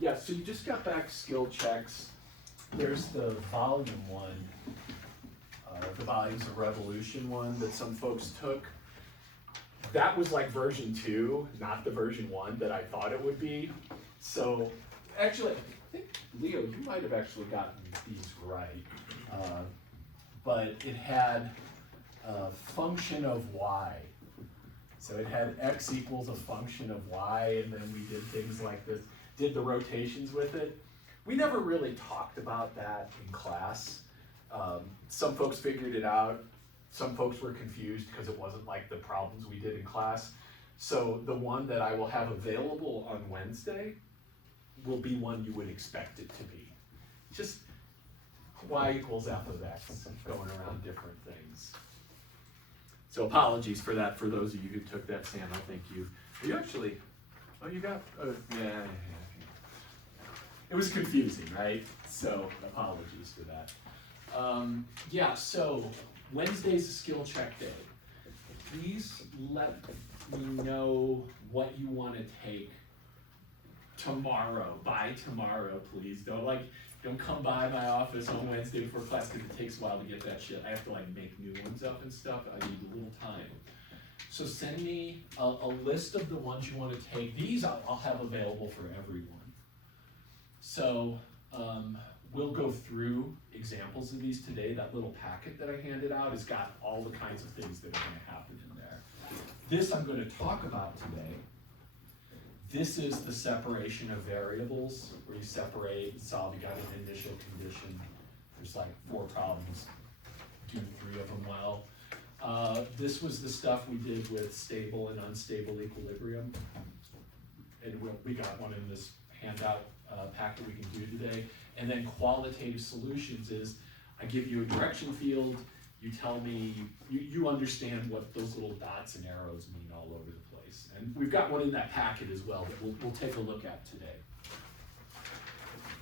Yeah, so you just got back skill checks. There's the volume one, the volumes of revolution one that some folks took. That was like version 2, not the version 1 that I thought it would be. So actually, I think, Leo, you might have actually gotten these right. But it had a function of y. So it had x equals a function of y, and then we did things like this, did the rotations with it. We never really talked about that in class. Some folks figured it out. Some folks were confused because it wasn't like the problems we did in class. So the one that I will have available on Wednesday will be one you would expect it to be. Just y equals f of x, going around different things. So apologies for that for those of you who took that, Sam. I think you actually, oh, you got, yeah. It was confusing, right? So apologies for that. Yeah, so Wednesday's a skill check day. Please let me know what you want to take tomorrow. By tomorrow, please. Don't come by my office on Wednesday before class because it takes a while to get that shit. I have to make new ones up and stuff. I need a little time. So send me a list of the ones you want to take. These I'll have available for everyone. So we'll go through examples of these today. That little packet that I handed out has got all the kinds of things that are going to happen in there. This I'm going to talk about today. This is the separation of variables, where you separate and solve. You got an initial condition. There's like 4 problems. Do 3 of them well. This was the stuff we did with stable and unstable equilibrium. And we got one in this handout packet we can do today. And then qualitative solutions is, I give you a direction field, you tell me, you understand what those little dots and arrows mean all over the place. And we've got one in that packet as well that we'll take a look at today.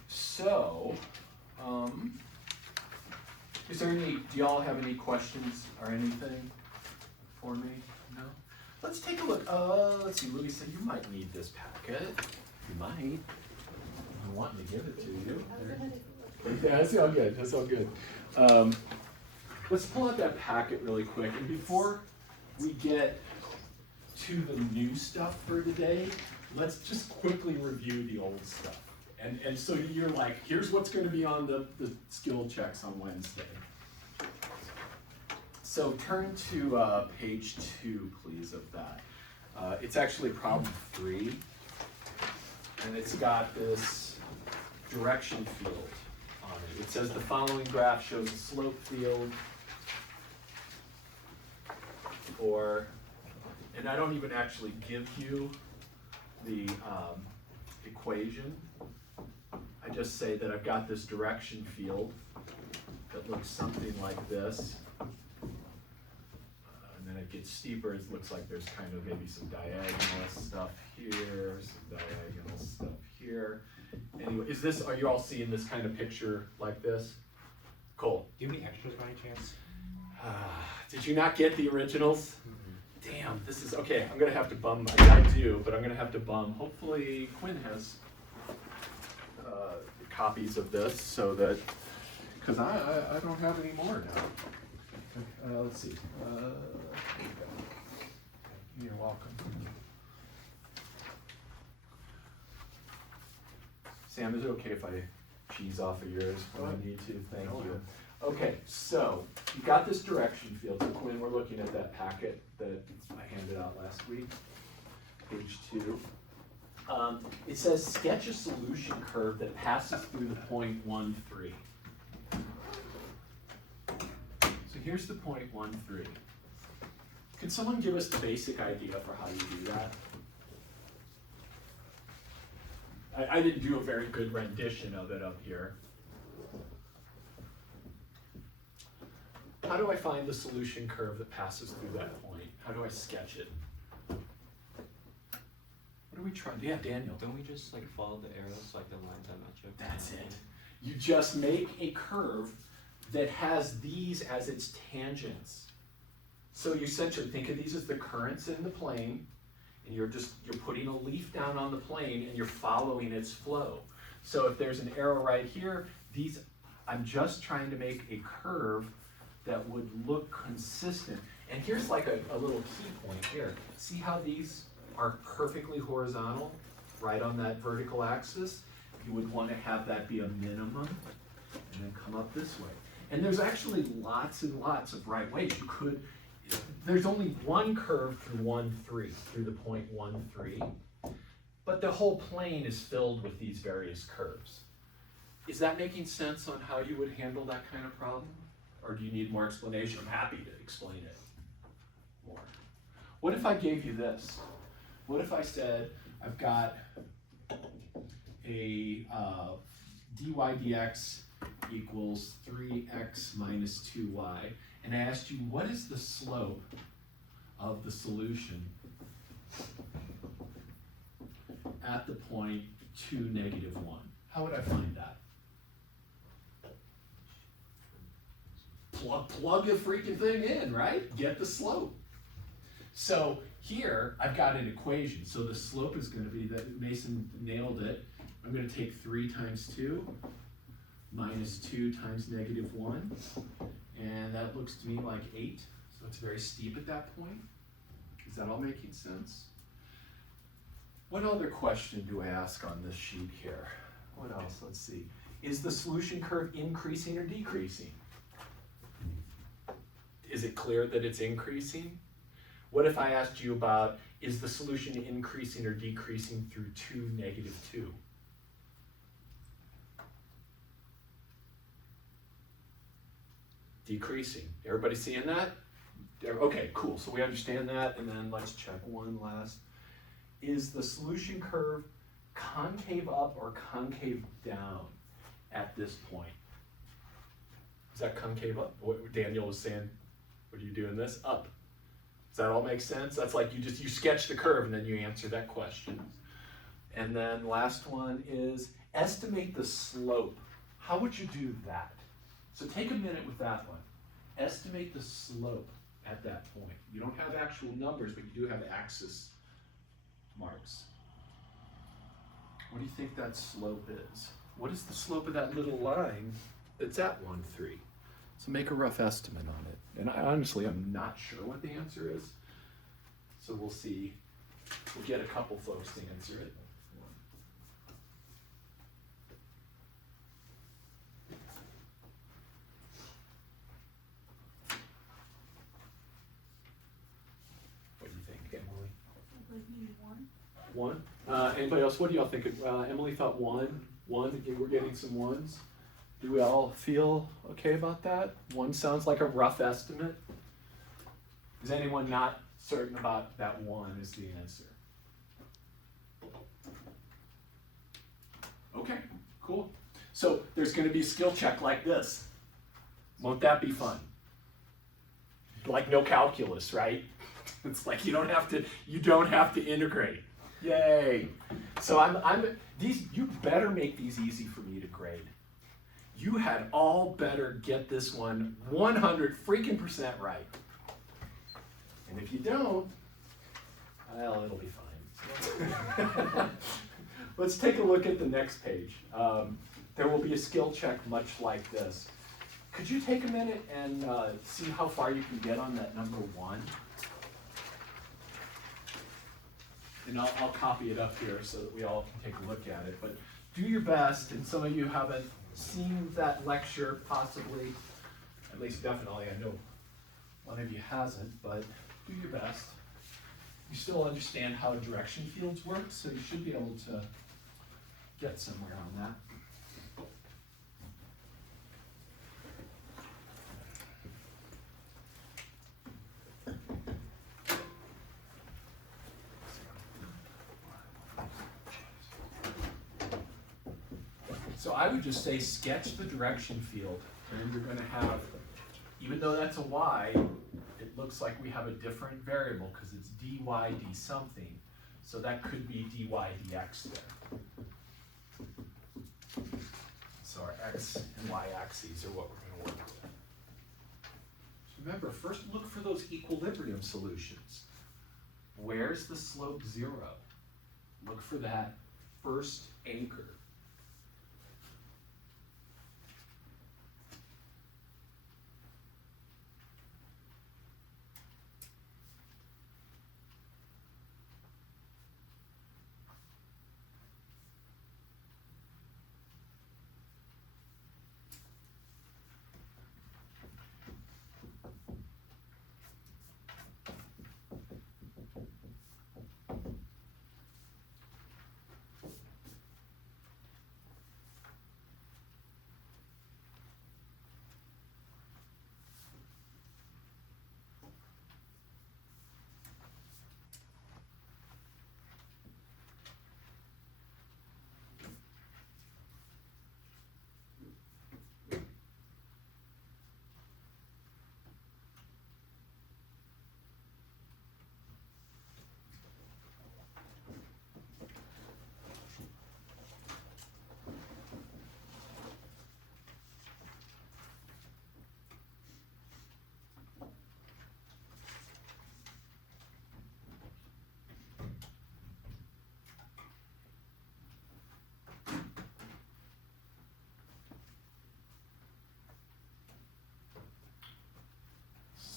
So, do y'all have any questions or anything for me? No? Let's take a look. Let's see, Louisa, you might need this packet. You might. I want to give it to you. Yeah, that's all good. That's all good. Let's pull out that packet really quick. And before we get to the new stuff for today, let's just quickly review the old stuff. And so you're like, here's what's going to be on the skill checks on Wednesday. So turn to page 2, please, of that. It's actually problem 3. And it's got this direction field on it. It says the following graph shows a slope field, and I don't even actually give you the equation. I just say that I've got this direction field that looks something like this. And then it gets steeper. It looks like there's kind of maybe some diagonal stuff here, some diagonal stuff here. Anyway, are you all seeing this kind of picture like this? Cool. Do you have any extras by any chance? Did you not get the originals? Mm-hmm. Damn, this is, okay, I'm gonna have to bum, I do, but I'm gonna have to bum. Hopefully Quinn has copies of this so that, because I don't have any more now. Let's see. You're welcome. Sam, is it okay if I cheese off of yours when I need to? Thank you. Okay, so you got this direction field. So Quinn, we're looking at that packet that I handed out last week, page 2. It says sketch a solution curve that passes through the point 1, 3. So here's the point 1, 3. Can someone give us the basic idea for how you do that? I didn't do a very good rendition of it up here. How do I find the solution curve that passes through that point? How do I sketch it? What are we trying to do? Yeah, Daniel. Don't we just follow the arrows like the lines I mentioned? That's it. You just make a curve that has these as its tangents. So you essentially think of these as the currents in the plane. and you're putting a leaf down on the plane and you're following its flow. So if there's an arrow right here, I'm just trying to make a curve that would look consistent. And here's like a little key point here. See how these are perfectly horizontal, right on that vertical axis? You would want to have that be a minimum, and then come up this way. And there's actually lots and lots of right ways. There's only one curve through 1, 3, through the point 1, 3, but the whole plane is filled with these various curves. Is that making sense on how you would handle that kind of problem? Or do you need more explanation? I'm happy to explain it more. What if I gave you this? What if I said, I've got a dy dx equals 3x minus 2y, and I asked you, what is the slope of the solution at the point 2, -1? How would I find that? Plug the freaking thing in, right? Get the slope. So here, I've got an equation. So the slope is going to be that Mason nailed it. I'm going to take 3 times 2 minus 2 times -1. And that looks to me like 8. So it's very steep at that point. Is that all making sense? What other question do I ask on this sheet here? What else? Let's see. Is the solution curve increasing or decreasing? Is it clear that it's increasing? What if I asked you about, is the solution increasing or decreasing through 2, -2? Decreasing. Everybody seeing that? Okay, cool. So we understand that, and then let's check one last. Is the solution curve concave up or concave down at this point? Is that concave up? What Daniel was saying, what are you doing this? Up. Does that all make sense? That's like you sketch the curve and then you answer that question. And then last one is estimate the slope. How would you do that? So take a minute with that one. Estimate the slope at that point. You don't have actual numbers, but you do have axis marks. What do you think that slope is? What is the slope of that little line that's at 1, 3? So make a rough estimate on it. And I'm not sure what the answer is. So we'll see. We'll get a couple folks to answer it. What do you think, Emily? Maybe 1. 1? Anybody else? What do y'all think? Emily thought 1. 1. We're getting some 1s. Do we all feel okay about that? 1 sounds like a rough estimate. Is anyone not certain about that 1 is the answer? Okay, cool. So there's going to be a skill check like this. Won't that be fun? Like no calculus, right? It's like you don't have to integrate. Yay! So you better make these easy for me to grade. You had all better get this one 100% right. And if you don't, well, it'll be fine. Let's take a look at the next page. There will be a skill check much like this. Could you take a minute and see how far you can get on that number 1? And I'll copy it up here so that we all can take a look at it. But do your best, and some of you haven't seen that lecture, possibly, at least definitely, I know one of you hasn't, but do your best. You still understand how direction fields work, so you should be able to get somewhere on that. So I would just say sketch the direction field, and you're going to have, even though that's a y, it looks like we have a different variable because it's dy d something. So that could be dy dx there. So our x and y axes are what we're going to work with. So remember, first look for those equilibrium solutions. Where's the slope 0? Look for that first anchor.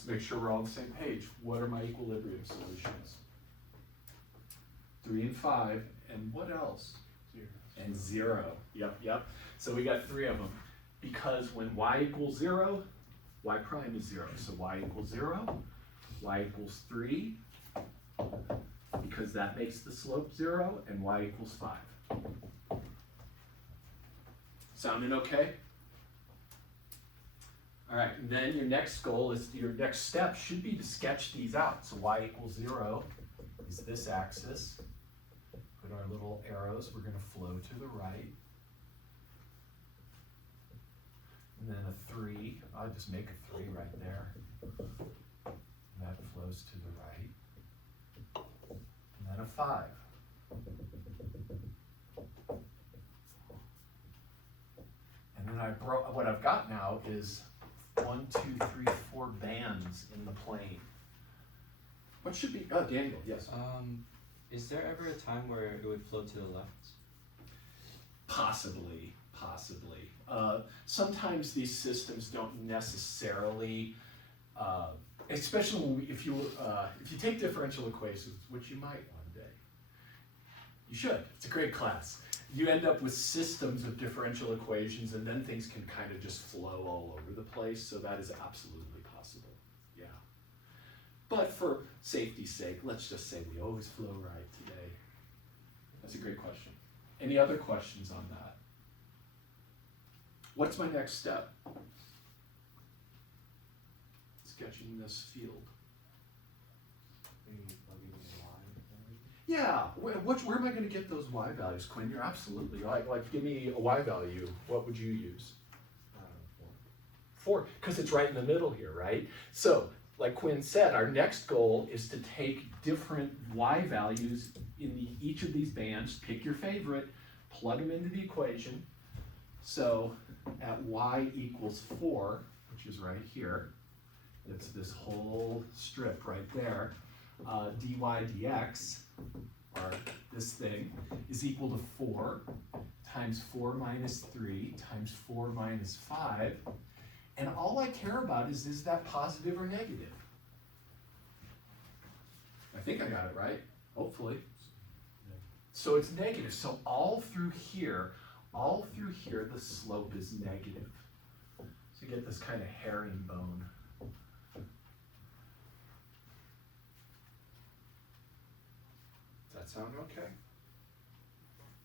Make sure we're all on the same page. What are my equilibrium solutions? 3 and 5, and what else? 0. And 0. Yep. So we got 3 of them. Because when y equals 0, y prime is 0. So y equals 0, y equals 3, because that makes the slope 0, and y equals 5. Sounding okay? All right, and then your next goal is, your next step should be to sketch these out. So y equals 0 is this axis. Put our little arrows, we're gonna flow to the right. And then a 3, I'll just make a 3 right there. That flows to the right. And then a 5. And then what I've got now is 1, 2, 3, 4 bands in the plane. What should be, oh, Daniel, yes. Is there ever a time where it would flow to the left? Possibly. Sometimes these systems don't necessarily, especially when if you take differential equations, which you might one day. You should, it's a great class. You end up with systems of differential equations, and then things can kind of just flow all over the place, so that is absolutely possible, yeah. But for safety's sake, let's just say we always flow right today. That's a great question. Any other questions on that? What's my next step? Sketching this field. Maybe plugging in y. Yeah, where am I going to get those y values, Quinn? You're absolutely right. Like, give me a y value. What would you use? 4, because it's right in the middle here, right? So, like Quinn said, our next goal is to take different y values in each of these bands, pick your favorite, plug them into the equation. So, at y equals 4, which is right here, it's this whole strip right there, dy dx, or this thing, is equal to 4 times 4 minus 3 times 4 minus 5. And all I care about is that positive or negative? I think I got it right, hopefully. So it's negative. So all through here, the slope is negative. So you get this kind of herringbone. Does that sound okay?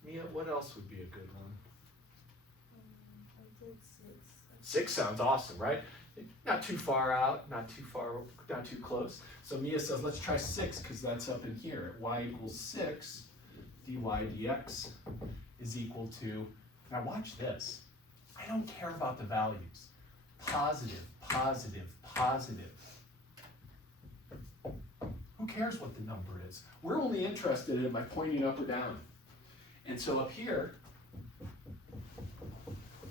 Mia, what else would be a good one? I did 6. 6 sounds awesome, right? Not too far out, not too close. So Mia says, let's try 6, because that's up in here. Y equals 6, dy dx is equal to, now watch this. I don't care about the values. Positive, positive, positive. Who cares what the number is? We're only interested in, am I pointing up or down? And so up here,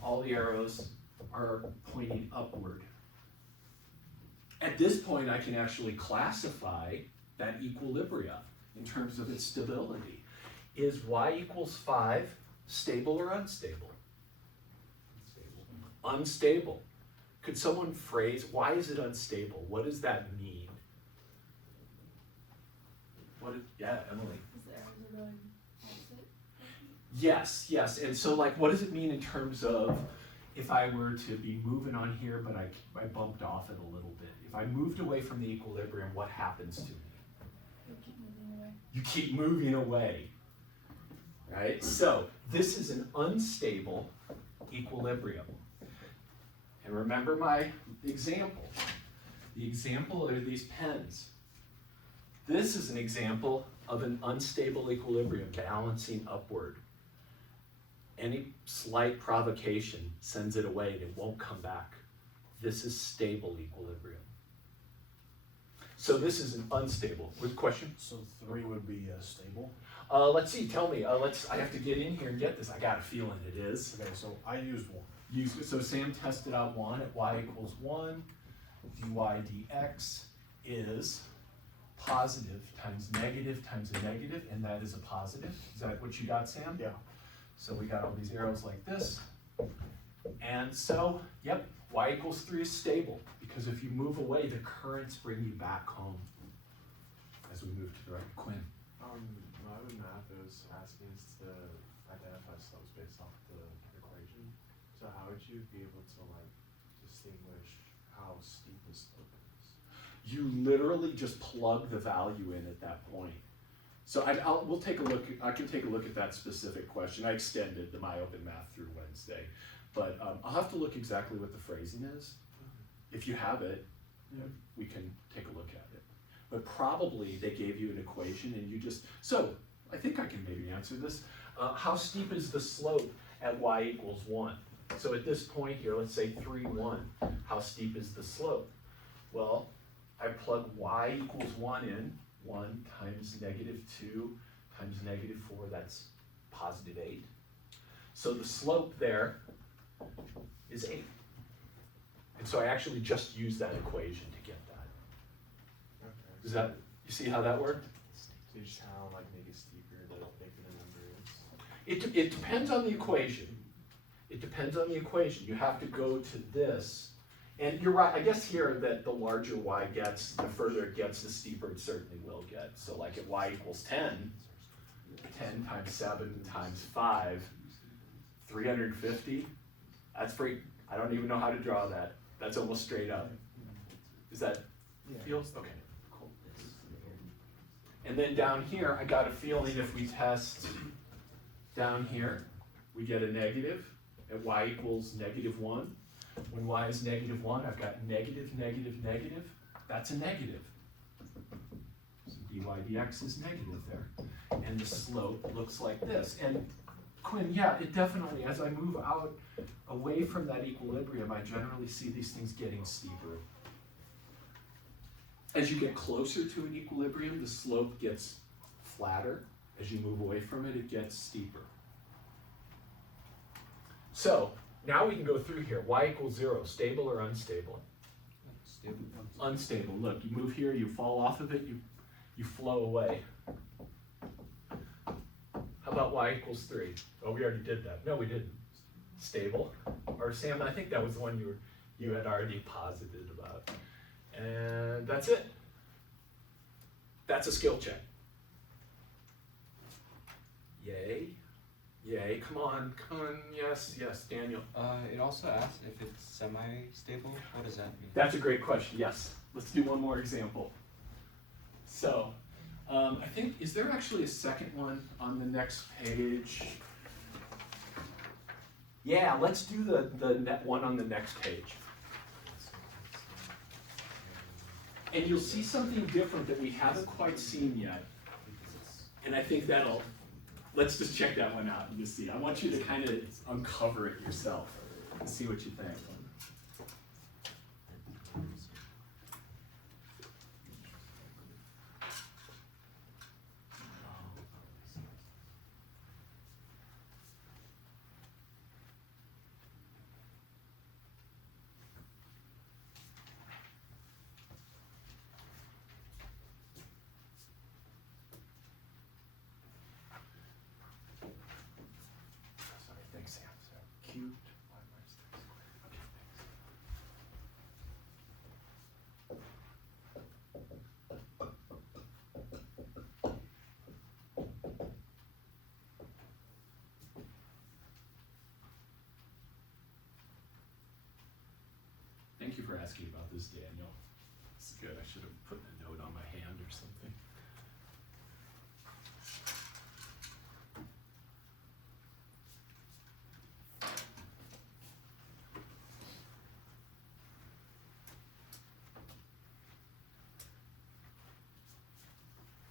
all the arrows are pointing upward. At this point, I can actually classify that equilibria in terms of its stability. Is y equals 5 stable or unstable? Unstable. Could someone phrase, why is it unstable? What does that mean? Yeah, Emily. Is the arrows are going opposite? Yes, and so like, what does it mean in terms of if I were to be moving on here, but I bumped off it a little bit. If I moved away from the equilibrium, what happens to me? You keep moving away. You keep moving away, right? So this is an unstable equilibrium. And remember my example. The example are these pens. This is an example of an unstable equilibrium balancing upward. Any slight provocation sends it away and it won't come back. This is stable equilibrium. So this is an unstable. What question? So 3 would be stable? Let's see, tell me. I have to get in here and get this. I got a feeling it is. Okay, so I used 1. So Sam tested out 1 at y equals 1. dy dx is positive times a negative, and that is a positive. Is that what you got, Sam? Yeah. So we got all these arrows like this. And so, yep, y equals 3 is stable, because if you move away, the currents bring you back home. As we move to the right, Quinn. When I would math, it was asking us to identify slopes based off the equation. So how would you be able to like distinguish how steep a slope is? You literally just plug the value in at that point. So we'll take a look. I can take a look at that specific question. I extended the MyOpen Math through Wednesday, but I'll have to look exactly what the phrasing is. If you have it, we can take a look at it. But probably they gave you an equation and you just, so I think I can maybe answer this. How steep is the slope at y equals 1? So at this point here, let's say 3, 1. How steep is the slope? Well, I plug y equals 1 in. 1 times -2 times -4, that's positive 8. So the slope there is 8. And so I actually just used that equation to get that. Okay. Does that, you see how that worked? So you just kind of like make it steeper the bigger the number is? It depends on the equation. It depends on the equation. You have to go to this. And you're right, I guess here that the larger y gets, the further it gets, the steeper it certainly will get. So like at y equals 10, 10 times 7 times 5, 350, that's pretty, I don't even know how to draw that. That's almost straight up. Is that, feels, okay, cool. And then down here, I got a feeling if we test down here, we get a negative at y equals -1. When y is -1, I've got negative, that's a negative. So dy dx is negative there. And the slope looks like this. And Quinn, yeah, it definitely, as I move out away from that equilibrium, I generally see these things getting steeper. As you get closer to an equilibrium, the slope gets flatter. As you move away from it, it gets steeper. So, now we can go through here. Y equals 0, stable or unstable? Stable. Unstable. Look, you move here, you fall off of it, you flow away. How about y equals 3? Oh, we already did that. No, we didn't. Stable. Or Sam, I think that was the one you had already posited about. And that's it. That's a skill check. Yay. Yay, come on, yes, Daniel. It also asks if it's semi-stable. What does that mean? That's a great question, yes. Let's do one more example. So, I think, is there actually a second one on the next page? Yeah, let's do the one on the next page. And you'll see something different that we haven't quite seen yet. And I think let's just check that one out and just see. I want you to kind of uncover it yourself and see what you think. for asking about this, Daniel. It's good. I should have put a note on my hand or something.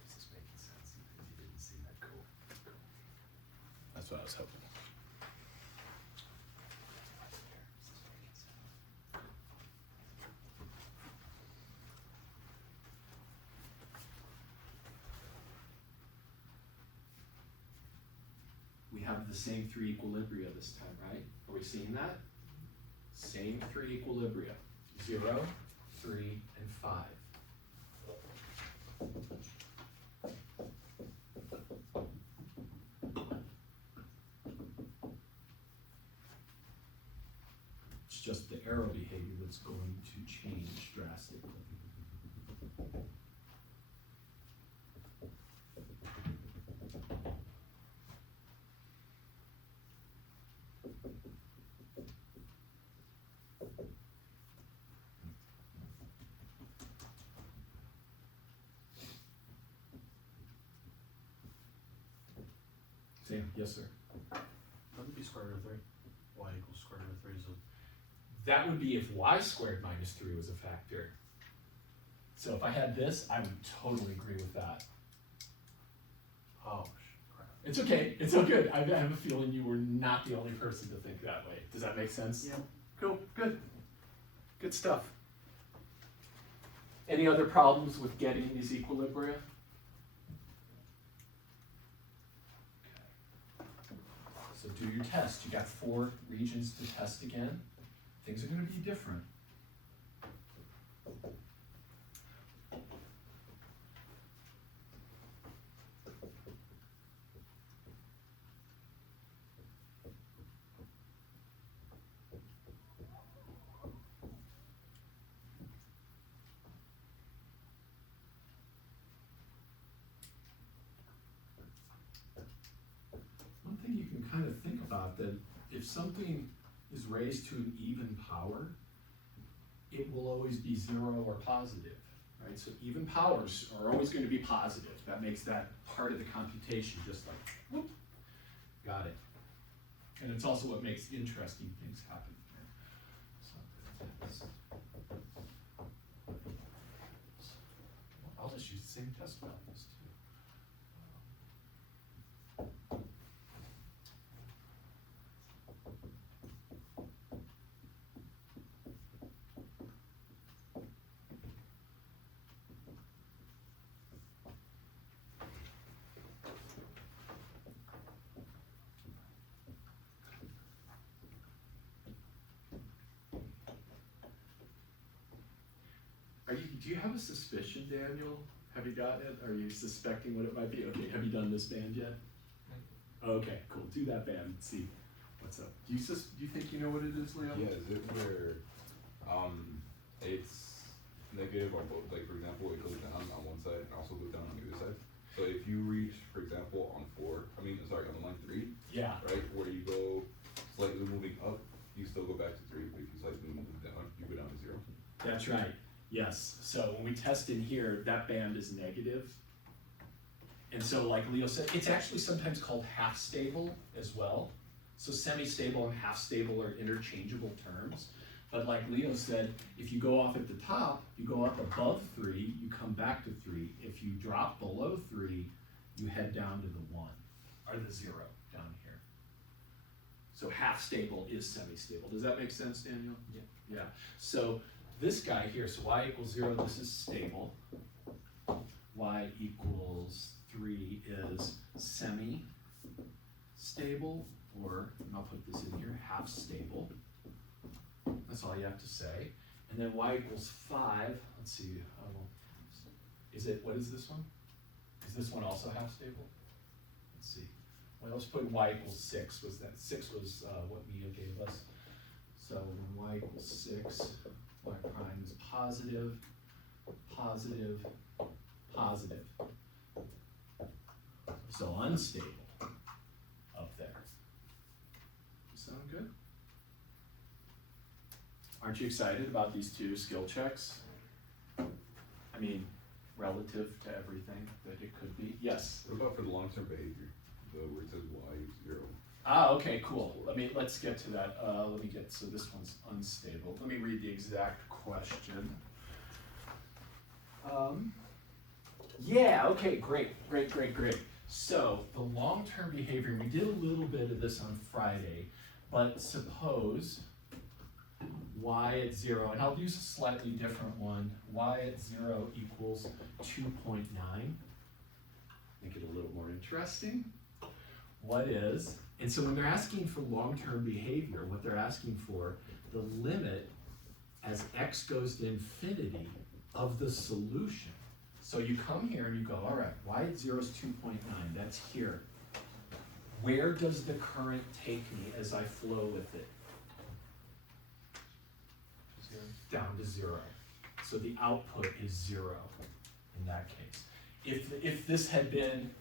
This is making sense because you didn't see that. Cool. That's what I was hoping. We have the same three equilibria this time, right? Are we seeing that? Same three equilibria. 0, 3, and 5. It's just the arrow behavior that's going to change drastically. Sam, yes, sir. What would be square root of 3? Y equals square root of 3 is That would be if y squared minus 3 was a factor. So if I had this, I would totally agree with that. oh, crap. It's okay, it's all good. I have a feeling you were not the only person to think that way. Does that make sense? Yeah. Cool, good. Good stuff. Any other problems with getting these equilibria? So do your test. You got 4 regions to test again. Things are going to be different. One thing you can kind of think about that if something is raised to an even power, it will always be 0 or positive, right? So even powers are always going to be positive. That makes that part of the computation just like, whoop, got it. And it's also what makes interesting things happen here. I'll just use the same test values too. Do you have a suspicion, Daniel? Have you gotten it? Are you suspecting what it might be? Okay, have you done this band yet? Okay, cool. Do that band and see what's up. Do you think you know what it is, Leo? Yeah, is it where it's negative on both? Like, for example, it goes down on one side and also goes down on the other side. So if you reach, for example, on on line 3, Yeah. right, where you go slightly moving up, you still go back to 3, but if you slightly move down, you go down to 0. That's right. Yes. So when we test in here, that band is negative. And so like Leo said, it's actually sometimes called half stable as well. So semi-stable and half stable are interchangeable terms. But like Leo said, if you go off at the top, you go up above 3, you come back to 3. If you drop below 3, you head down to the 1, or the 0 down here. So half stable is semi-stable. Does that make sense, Daniel? Yeah. Yeah. So this guy here, so y equals 0, this is stable. Y equals 3 is semi-stable, or, and I'll put this in here, half stable. That's all you have to say. And then y equals 5, let's see, what is this one? Is this one also half stable? Let's see. Well, let's put y equals 6, 6 was what Mia gave us. So when y equals 6, y prime is positive, positive, positive. So unstable up there. Sound good? Aren't you excited about these two skill checks? I mean, relative to everything that it could be. Yes? What about for the long-term behavior, where it says y0? Ah, okay, cool. Let's get to that. So this one's unstable. Let me read the exact question. Yeah, okay, great. So the long-term behavior, we did a little bit of this on Friday, but suppose y at 0, and I'll use a slightly different one, y at 0 equals 2.9. Make it a little more interesting. What is, and so when they're asking for long-term behavior, what they're asking for, the limit as x goes to infinity of the solution. So you come here and you go, all right, y at 0 is 2.9, that's here. Where does the current take me as I flow with it? Down to 0. So the output is 0 in that case. If this had been,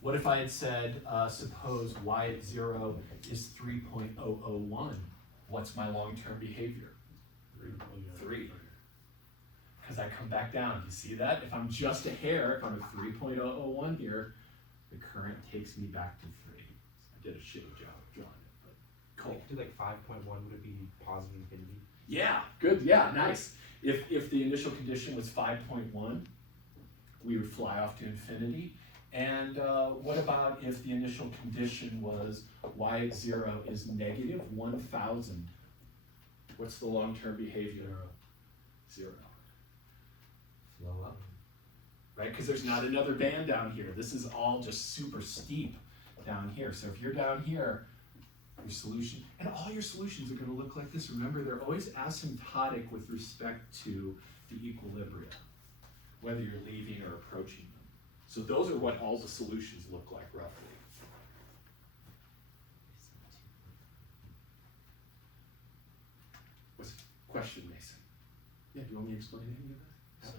what if I had said, suppose y at 0 is 3.001, what's my long-term behavior? 3. Because I come back down, you see that? If I'm just a hair, if I'm at 3.001 here, the current takes me back to 3. I did a shitty job drawing it, but cool. Do like 5.1, would it be positive infinity? Yeah, good, yeah, nice. If the initial condition was 5.1, we would fly off to infinity. And what about if the initial condition was y at 0 is negative 1,000? What's the long-term behavior? 0. Flow up, right? Because there's not another band down here. This is all just super steep down here. So if you're down here, your solution, and all your solutions are going to look like this. Remember, they're always asymptotic with respect to the equilibria, whether you're leaving or approaching them. So those are what all the solutions look like roughly. What's the question, Mason? Yeah, do you want me to explain any of that? So,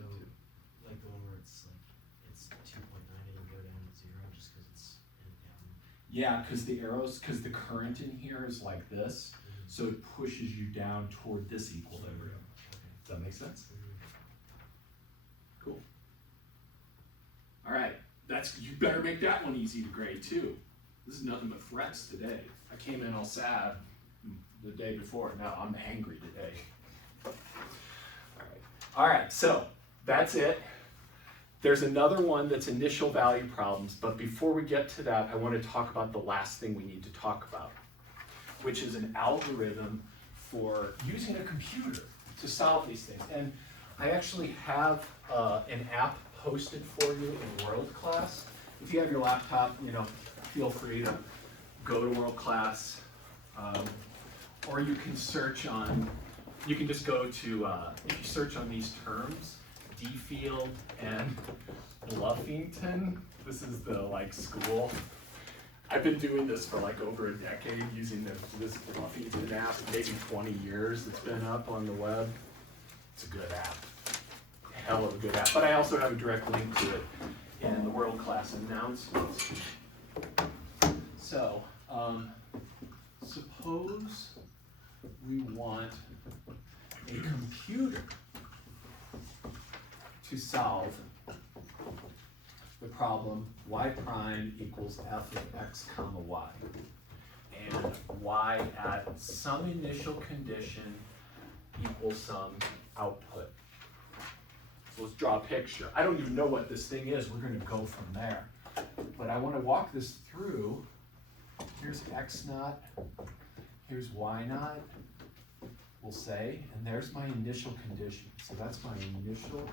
like the one where it's 2.9 and you go down to 0 just because it's in a down. Yeah, because the current in here is like this, so it pushes you down toward this equilibrium. Does that make sense? Cool. All right, you better make that one easy to grade too. This is nothing but frets today. I came in all sad the day before. Now I'm angry today. All right, so that's it. There's another one that's initial value problems, but before we get to that, I want to talk about the last thing we need to talk about, which is an algorithm for using a computer to solve these things. And I actually have an app posted for you in World Class. If you have your laptop, feel free to go to World Class, or you can search on. You can just go to, if you search on these terms, D-Field and Bluffington, this is the school. I've been doing this for over a decade using this Bluffington app, maybe 20 years it's been up on the web. It's a good app, hell of a good app. But I also have a direct link to it in the World Class announcements. So, suppose we want a computer to solve the problem y prime equals f of x comma y, and y at some initial condition equals some output. So let's draw a picture. I don't even know what this thing is. We're going to go from there. But I want to walk this through. Here's x naught. Here's y naught, we'll say, and there's my initial condition. So that's my initial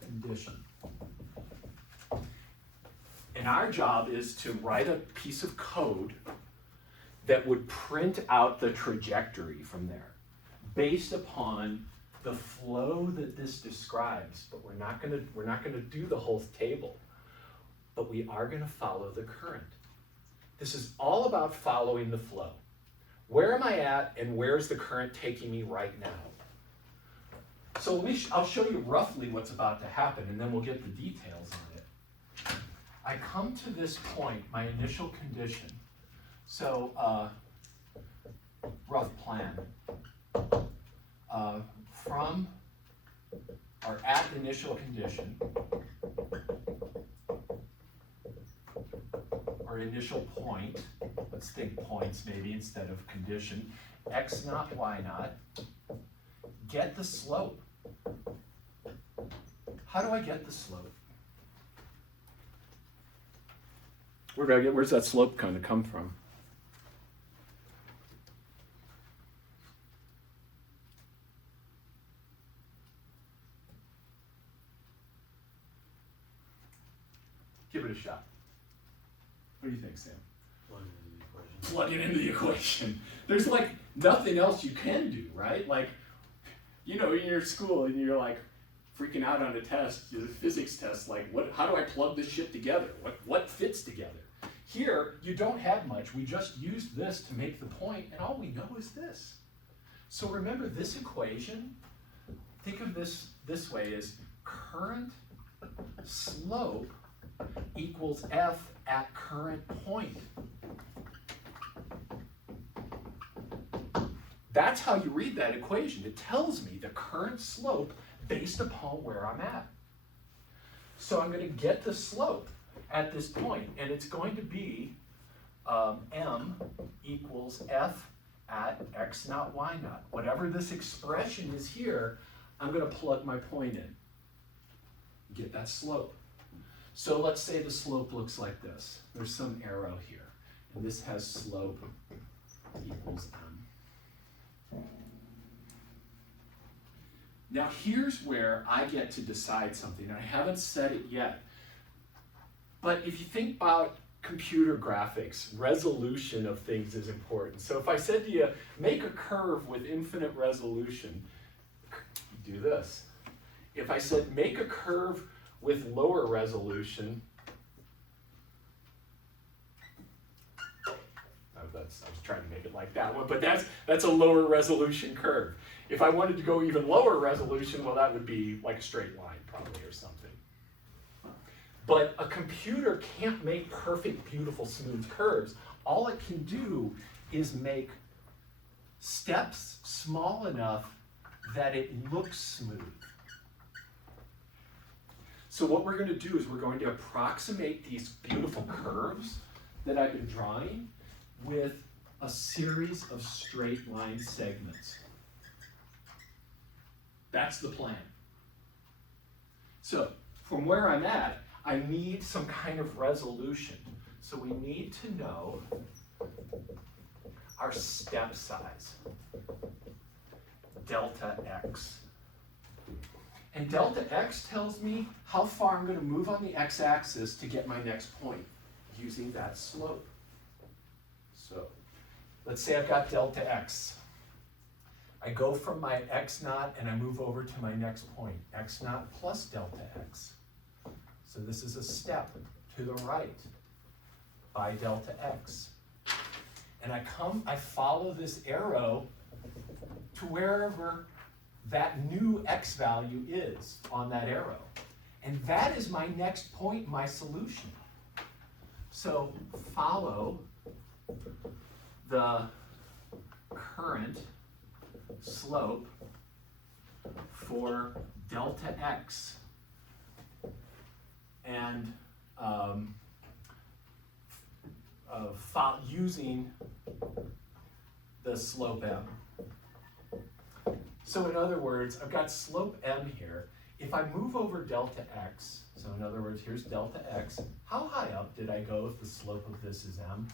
condition. And our job is to write a piece of code that would print out the trajectory from there based upon the flow that this describes. But we're not gonna do the whole table, but we are gonna follow the current. This is all about following the flow. Where am I at, and where's the current taking me right now? So I'll show you roughly what's about to happen, and then we'll get the details on it. I come to this point, my initial condition. So, rough plan. from or at initial condition or initial point, let's think points maybe instead of condition, x naught, y naught, get the slope. How do I get the slope? Where's that slope going to come from? Give it a shot. What do you think, Sam? Plug it into the equation. Plug it into the equation. There's like nothing else you can do, right? Like, you know, in your school and you're like freaking out on a test, the physics test, like how do I plug this shit together? What fits together? Here, you don't have much. We just used this to make the point, and all we know is this. So remember this equation, think of this way as current slope equals f at current point. That's how you read that equation. It tells me the current slope based upon where I'm at. So I'm going to get the slope at this point, and it's going to be m equals f at x naught, y naught. Whatever this expression is here, I'm going to plug my point in. Get that slope. So let's say the slope looks like this. There's some arrow here, and this has slope equals m. Now here's where I get to decide something. I haven't said it yet, but if you think about computer graphics, resolution of things is important. So if I said to you, make a curve with infinite resolution, do this. If I said, make a curve with lower resolution, I was trying to make it like that one, but that's a lower resolution curve. If I wanted to go even lower resolution, well, that would be like a straight line probably or something. But a computer can't make perfect, beautiful, smooth curves. All it can do is make steps small enough that it looks smooth. So what we're going to do is we're going to approximate these beautiful curves that I've been drawing with a series of straight line segments. That's the plan. So from where I'm at, I need some kind of resolution. So we need to know our step size, delta x. And delta x tells me how far I'm going to move on the x-axis to get my next point using that slope. So let's say I've got delta x. I go from my x naught and I move over to my next point, x naught plus delta x. So this is a step to the right by delta x. And I follow this arrow to wherever that new x value is on that arrow. And that is my next point, my solution. So follow the current slope for delta x and using the slope m. So in other words, I've got slope m here. If I move over delta x, so in other words, here's delta x, how high up did I go if the slope of this is m?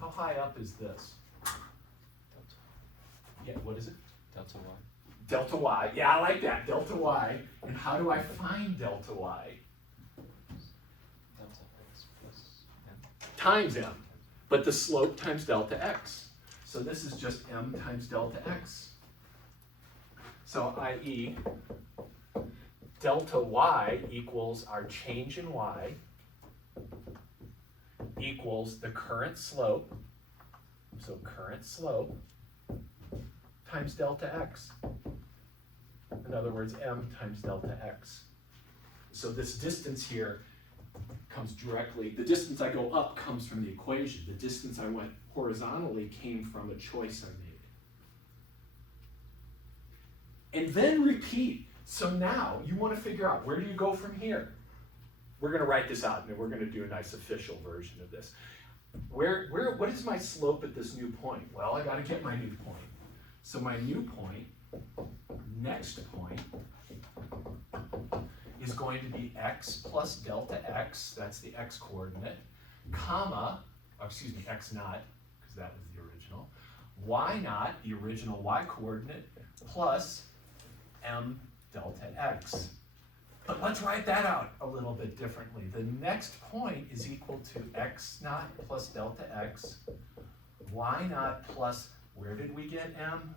How high up is this? Yeah, what is it? Delta y. Delta y. Yeah, I like that. Delta y. And how do I find delta y? Delta x plus m. Times m. But the slope times delta x. So this is just m times delta x. So i.e. delta y equals our change in y equals the current slope. So current slope times delta x. In other words, m times delta x. So this distance here comes directly, the distance I go up comes from the equation. The distance I went horizontally came from a choice I made. And then repeat. So now you want to figure out, where do you go from here? We're going to write this out, and then we're going to do a nice official version of this. What is my slope at this new point? Well, I got to get my new point. So my new point, next point, is going to be x plus delta x, that's the x coordinate, comma, x naught, because that was the original, y naught, the original y coordinate, plus m delta x. But let's write that out a little bit differently. The next point is equal to x naught plus delta x, y naught plus, where did we get m?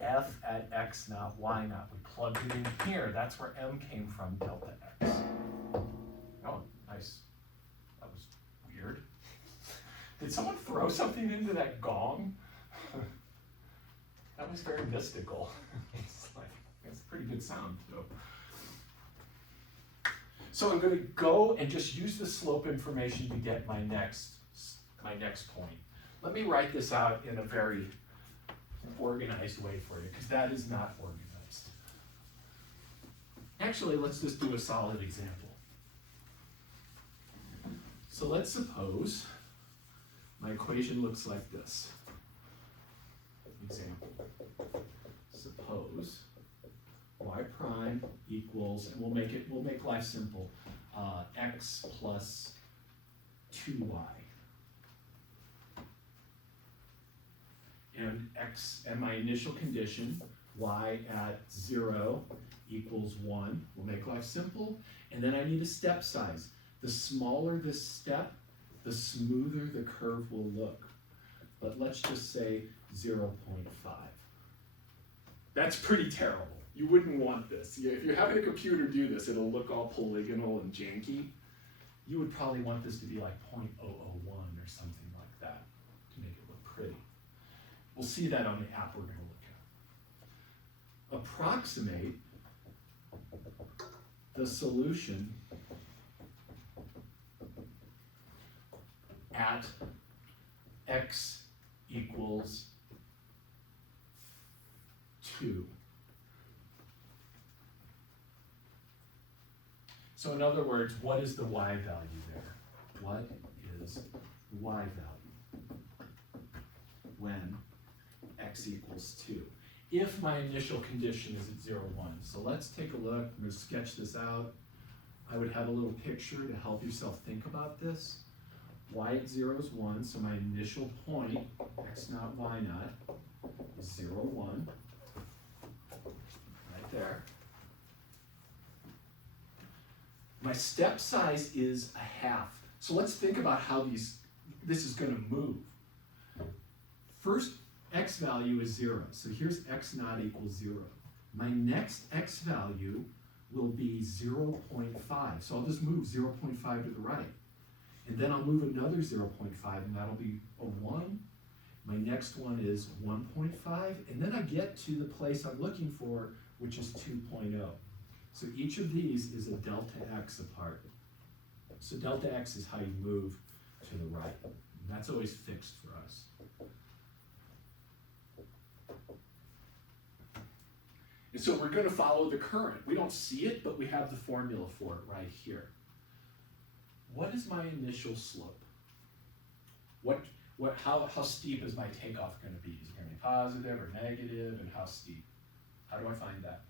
F at x naught, y naught. We plugged it in here. That's where m came from, delta x. Oh, nice. That was weird. Did someone throw something into that gong? That was very mystical. It's like, it's a pretty good sound, too. So I'm going to go and just use the slope information to get my next point. Let me write this out in a very organized way for you, because that is not organized. Actually, let's just do a solid example. So let's suppose my equation looks like this. Example. Suppose y prime equals, and we'll make life simple, x plus 2y. And my initial condition, y at 0 equals 1. We'll make life simple. And then I need a step size. The smaller this step, the smoother the curve will look. But let's just say 0.5. That's pretty terrible. You wouldn't want this. If you're having a computer do this, it'll look all polygonal and janky. You would probably want this to be like 0.001 or something like that to make it look pretty. We'll see that on the app we're going to look at. Approximate the solution at x equals 2. So in other words, what is the y value there? What is the y value when x equals 2? If my initial condition is at 0, 1. So let's take a look. I'm going to sketch this out. I would have a little picture to help yourself think about this. Y at 0 is 1, so my initial point, x naught, y naught, is 0, 1. Right there. My step size is a half. So let's think about how this is going to move. First, x value is 0. So here's x naught equals 0. My next x value will be 0.5. So I'll just move 0.5 to the right. And then I'll move another 0.5, and that'll be a 1. My next one is 1.5. And then I get to the place I'm looking for, which is 2.0. So each of these is a delta x apart. So delta x is how you move to the right. And that's always fixed for us. And so we're going to follow the current. We don't see it, but we have the formula for it right here. What is my initial slope? How steep is my takeoff going to be? Is it going to be positive or negative, and how steep? How do I find that?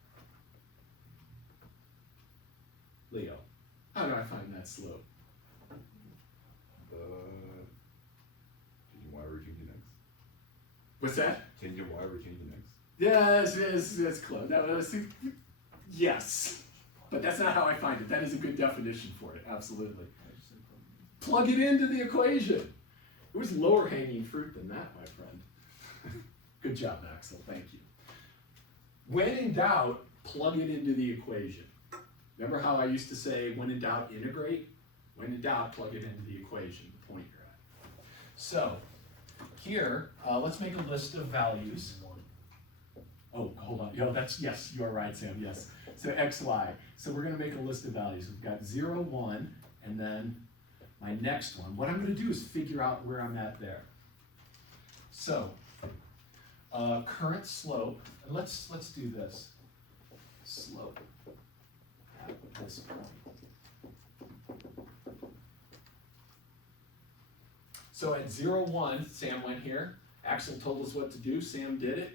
Leo, how do I find that slope? Changing y over changing x. What's that? Changing y over changing x. Yes, that's close. No, yes, but that's not how I find it. That is a good definition for it, absolutely. Plug it into the equation. It was lower hanging fruit than that, my friend. Good job, Axel, thank you. When in doubt, plug it into the equation. Remember how I used to say, when in doubt, integrate? When in doubt, plug it into the equation, the point you're at. So, here, let's make a list of values. Oh, hold on. Yes, you are right, Sam, yes. So x, y. So we're going to make a list of values. We've got 0, 1, and then my next one. What I'm going to do is figure out where I'm at there. So, current slope, and let's do this. slope at this point. So at 0, 1, Sam went here. Axel told us what to do. Sam did it.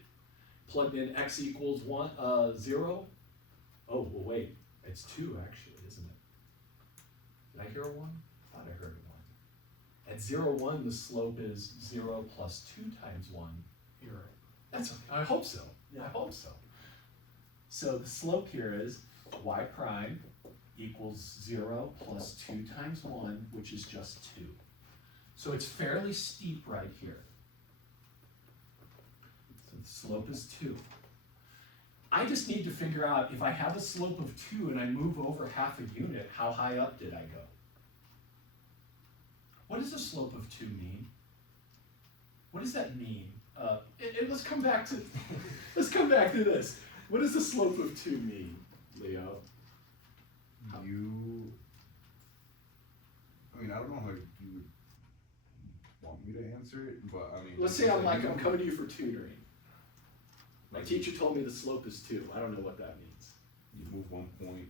Plugged in x equals 0. Oh, well, wait. It's 2 actually, isn't it? Did I hear a 1? I thought I heard a 1. At 0, 1, the slope is 0 plus 2 times 1. You're right. That's okay. I hope so. Yeah, I hope so. So the slope here is y prime equals 0 plus 2 times 1, which is just 2. So it's fairly steep right here. So the slope is 2. I just need to figure out if I have a slope of 2 and I move over half a unit, how high up did I go? What does a slope of 2 mean? What does that mean? Let's come back to this. What does the slope of 2 mean, Leo? I mean, I don't know how you would want me to answer it, but I mean. Let's say I'm coming to you for tutoring. My teacher told me the slope is 2. I don't know what that means. You move 1 point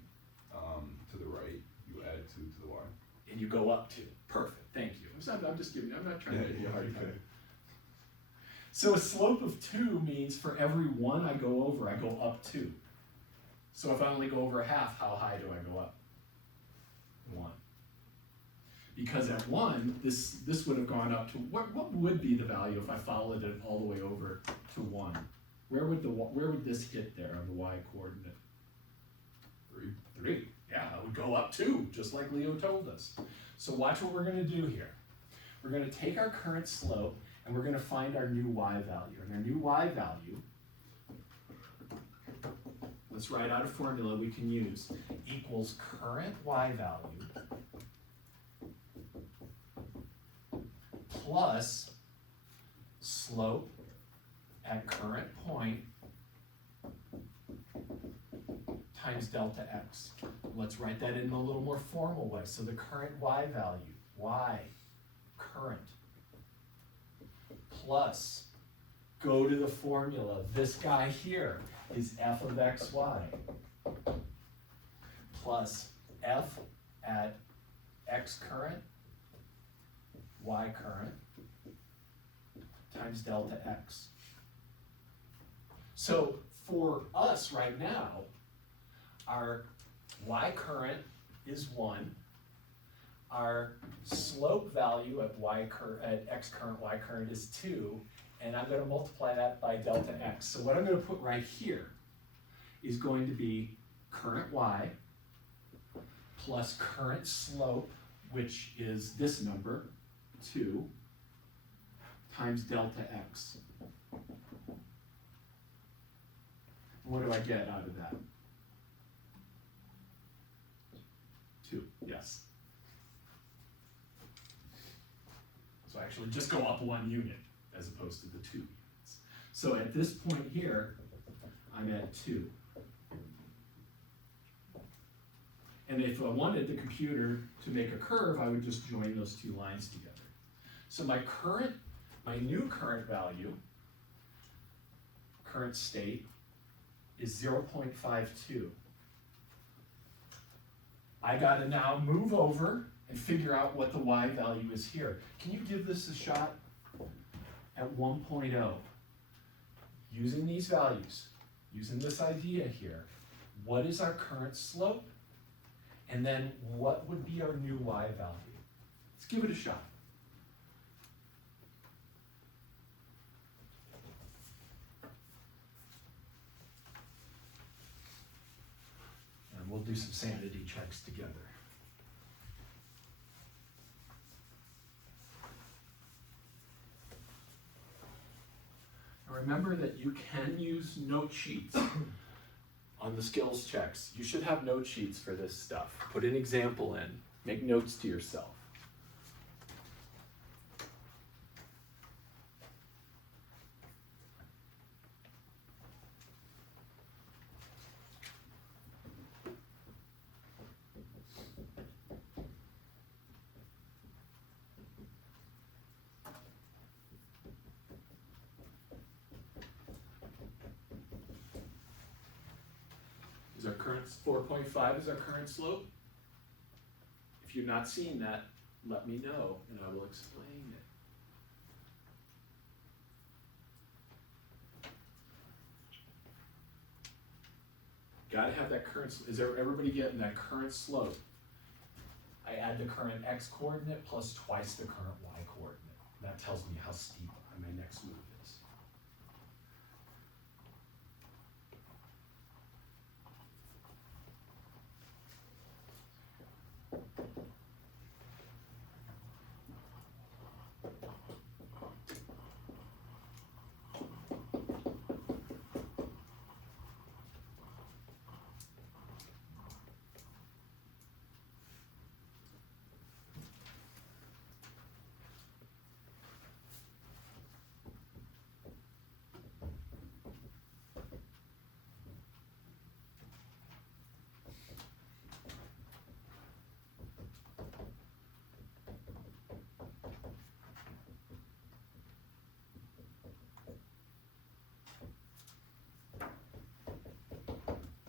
to the right, you add 2 to the y. And you go up 2. Perfect. Thank you. I'm just giving. I'm not trying to give you a hard time. So a slope of 2 means for every 1 I go over, I go up 2. So if I only go over a half, how high do I go up? 1. Because at 1, this would have gone up to, what would be the value if I followed it all the way over to 1? Where would this hit there on the y coordinate? 3. Yeah, it would go up 2, just like Leo told us. So watch what we're going to do here. We're going to take our current slope and we're going to find our new y value. And our new y value, let's write out a formula we can use, equals current y value plus slope at current point times delta x. Let's write that in a little more formal way. So the current y value, y, current, plus, go to the formula. This guy here is f of xy plus f at x current, y current, times delta x. So for us right now, our y current is 1. Our slope value at x current, y current is 2, and I'm going to multiply that by delta x. So what I'm going to put right here is going to be current y plus current slope, which is this number, 2, times delta x. What do I get out of that? 2, yes. So I actually just go up 1 unit as opposed to the 2 units. So at this point here, I'm at 2. And if I wanted the computer to make a curve, I would just join those 2 lines together. So my new current value, current state, is 0.52. I gotta now move over and figure out what the y value is here. Can you give this a shot at 1.0? Using these values, using this idea here, what is our current slope? And then what would be our new y value? Let's give it a shot. And we'll do some sanity checks together. Now remember that you can use note sheets on the skills checks. You should have note sheets for this stuff. Put an example in. Make notes to yourself. our current, 4.5 is our current slope. If you're not seeing that, let me know and I will explain it. Gotta have that current, is there, everybody getting that current slope? I add the current x coordinate plus twice the current y coordinate. That tells me how steep my next move is.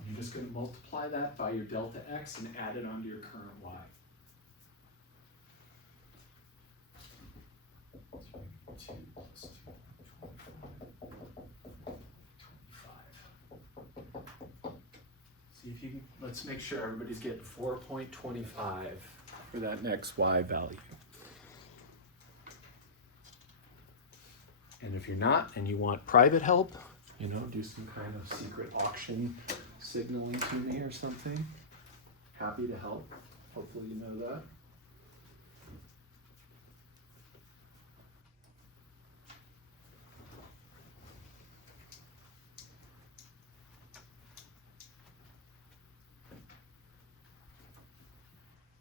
You're just going to multiply that by your delta x and add it onto your current y. So 2 plus 2, 25. See if you can, let's make sure everybody's getting 4.25 for that next y value. And if you're not, and you want private help, you know, do some kind of secret auction signaling to me or something, happy to help. Hopefully you know that.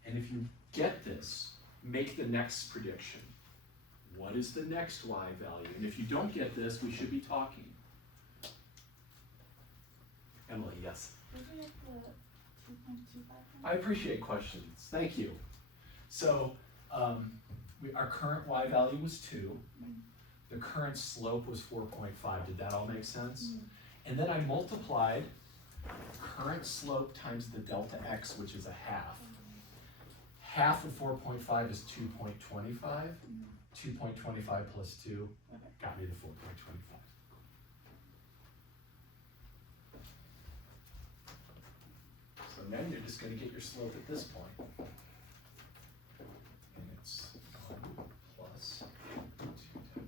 And if you get this, make the next prediction. What is the next y value? And if you don't get this, we should be talking. Emily, yes? Where'd you get the 2.25 from? I appreciate questions. Thank you. So our current y value was 2. The current slope was 4.5. Did that all make sense? And then I multiplied current slope times the delta x, which is a half. Half of 4.5 is 2.25. 2.25 plus 2 got me to 4.25. So then you're just going to get your slope at this point. And it's 1 plus 2 times 4.25.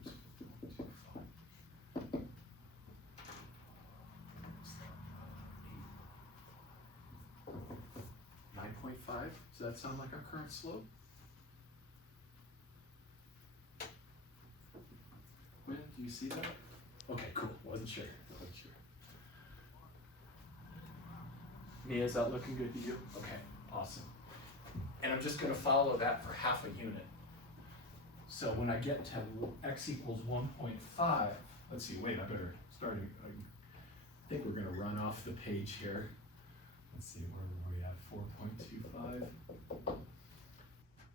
9.5. Does that sound like our current slope? When do you see that? Okay, cool. Wasn't sure. Mia, is that looking good to you? Okay, awesome. And I'm just going to follow that for half a unit. So when I get to x equals 1.5, let's see, wait, I better start. I think we're going to run off the page here. Let's see, where were we at? 4.25.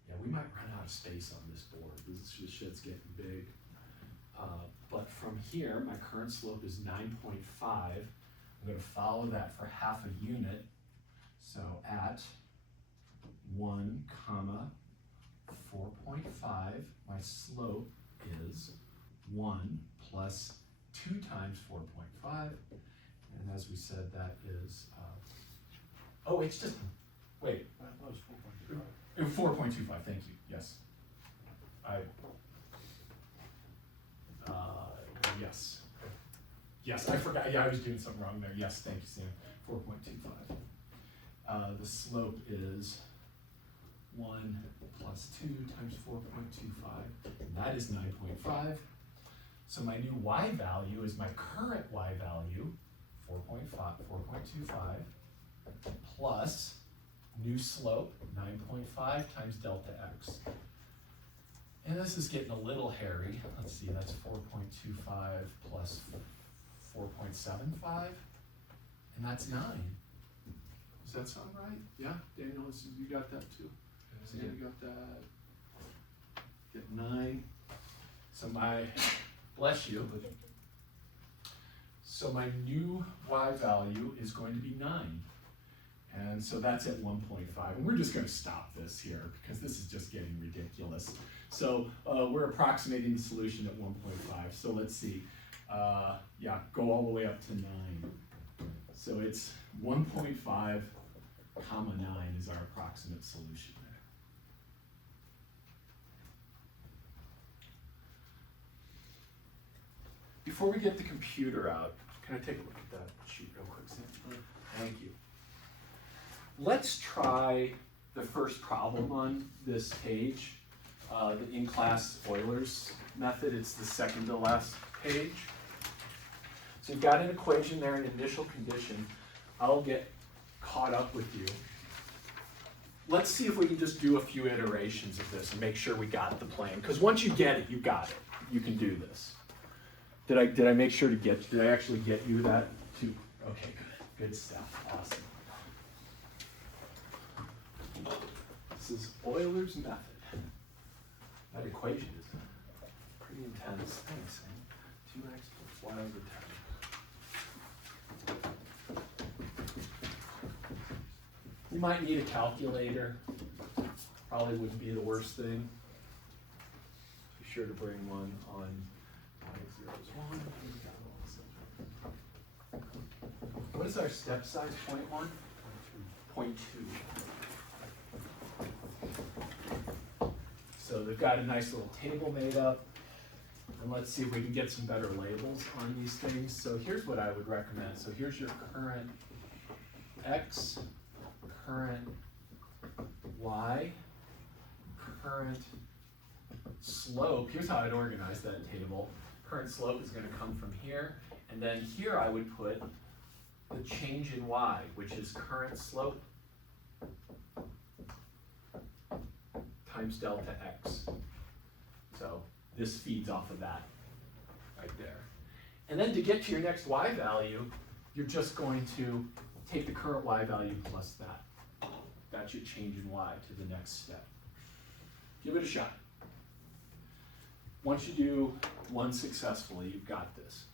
Yeah, we might run out of space on this board. This shit's getting big. But from here, my current slope is 9.5. I'm going to follow that for half a unit. So at 1 comma 4.5, my slope is 1 plus 2 times 4.5. And as we said, that is, oh, it's just, wait. That was 4.25. 4.25, thank you, yes. Yes. Yes, I forgot, yeah, I was doing something wrong there. Yes, thank you, Sam, 4.25. The slope is 1 plus 2 times 4.25, and that is 9.5. So my new y value is my current y value, 4.25, plus new slope, 9.5 times delta x. And this is getting a little hairy. Let's see, that's 4.25 plus 4.75, and that's 9. Does that sound right? Yeah, Daniel, you got that too? Sam, you got that? Get 9. So my, bless you. So my new y value is going to be 9. And so that's at 1.5. And we're just going to stop this here because this is just getting ridiculous. So we're approximating the solution at 1.5. So let's see. Yeah, go all the way up to 9. So it's 1.5 comma 9 is our approximate solution there. Before we get the computer out, can I take a look at that sheet real quick, Sam? Thank you. Let's try the first problem on this page, the in-class Euler's method. It's the second to last page. So you've got an equation there, an initial condition. I'll get caught up with you. Let's see if we can just do a few iterations of this and make sure we got the plan. Because once you get it, you got it. You can do this. Did I make sure to get, did I actually get you that too? Okay, good. Good stuff. Awesome. This is Euler's method. That equation is pretty intense. Thanks, Sam. 2x plus y over 10. You might need a calculator. Probably wouldn't be the worst thing. Be sure to bring one on y0 is 1. What is our step size? 0.1? 0.2. So they've got a nice little table made up. And let's see if we can get some better labels on these things. So here's what I would recommend. So here's your current x, current y, current slope. Here's how I'd organize that table. Current slope is going to come from here. And then here I would put the change in y, which is current slope times delta x. So this feeds off of that right there. And then to get to your next y value, you're just going to take the current y value plus that. That's your change in y to the next step. Give it a shot. Once you do one successfully, you've got this.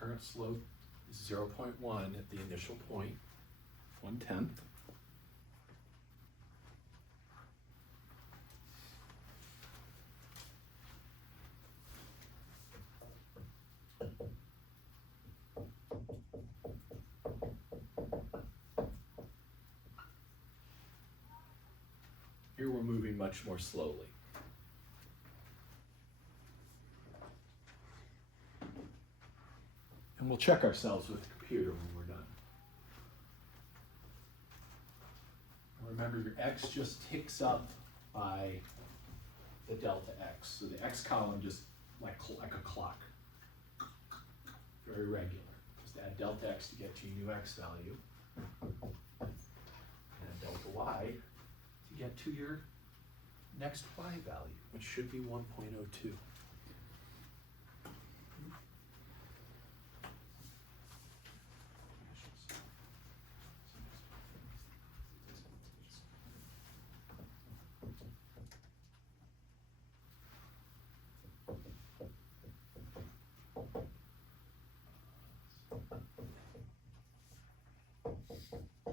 Current slope is 0.1 at the initial point, 1/10. Here we're moving much more slowly. And we'll check ourselves with the computer when we're done. And remember, your x just ticks up by the delta x. So the x column just like a clock. Very regular. Just add delta x to get to your new x value. And add delta y to get to your next y value, which should be 1.02.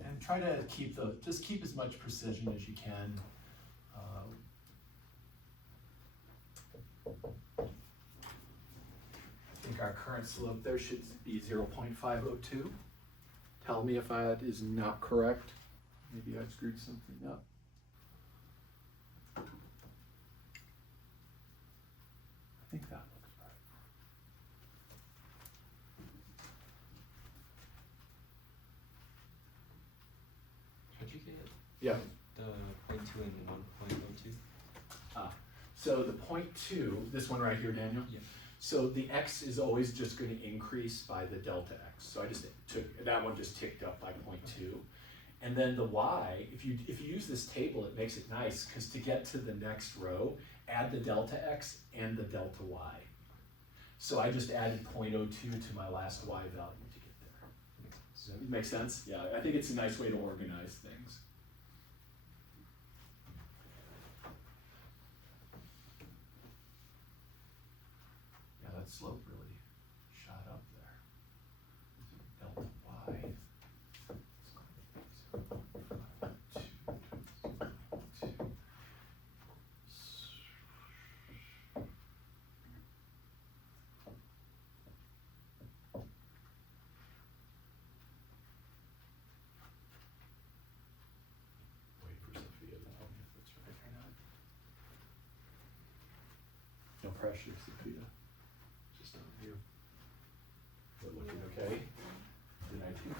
And try to just keep as much precision as you can. I think our current slope there should be 0.502. Tell me if that is not correct. Maybe I screwed something up. I think that looks right. How'd you get Yeah. the 0.2 and 1.02? So the 0.2, this one right here, Daniel? Yeah. So the x is always just gonna increase by the delta x. So I just took, that one just ticked up by 0.2. And then the y, if you use this table, it makes it nice, because to get to the next row, add the delta x and the delta y. So I just added 0.02 to my last y value to get there. Does that make sense? Yeah, I think it's a nice way to organize things. Yeah, that slope really shot up there. Delta y. Wait for Sophia to tell me if that's right or not. No pressure, Sophia. Just on you. Is it looking okay? Did I do?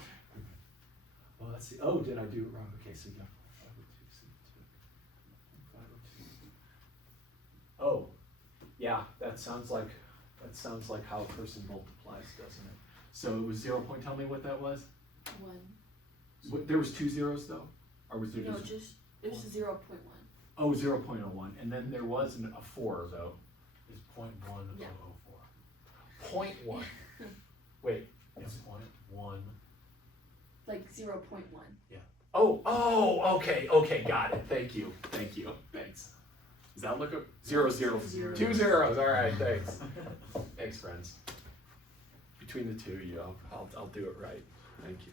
Well, let's see. Oh, did I do it wrong? Okay, so you got 502, 502. Oh, yeah, that sounds like how a person multiplies, doesn't it? So it was 0 point, tell me what that was? 1. There was 2 zeros though? Or was there No, just? just, it was 0.1. Oh, 0.01, and then there was a 4 though. Is 0.1 Yeah. 004. 0.1. Wait, It's 0.1. Like 0.1. oh, okay, got it, thank you, thanks. Does that look up? 0, 0, 0. 2 zeros, all right, thanks. Thanks, friends. Between the two of you, I'll do it right, thank you.